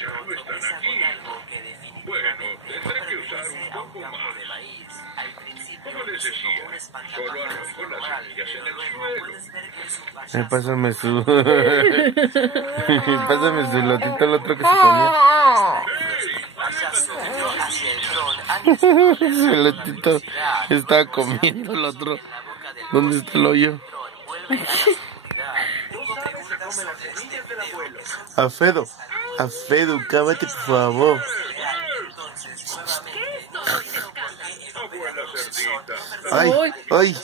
ya no están aquí. Bueno, tendré que usar un poco más. Como les decía, solo arrojo las semillas en el suelo. Pásame su... Pásame su lotito al otro que se comió. Su lotito estaba comiendo el otro. ¿Dónde está el hoyo? Alfredo, cámate por favor. Ay.